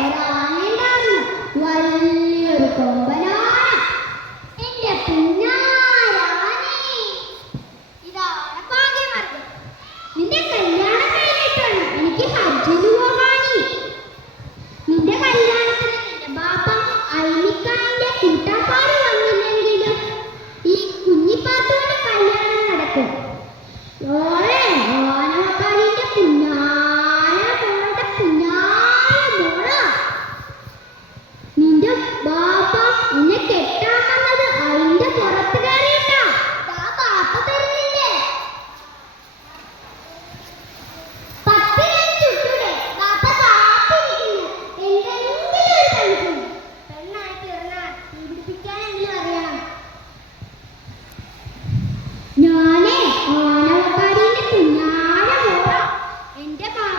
and okay. I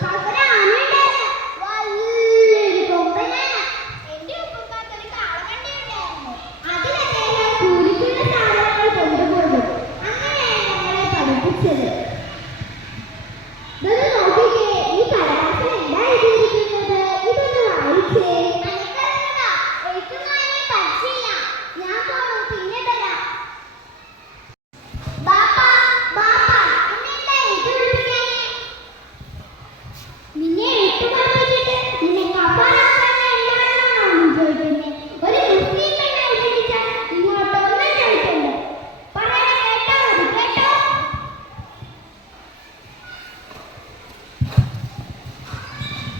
Sasha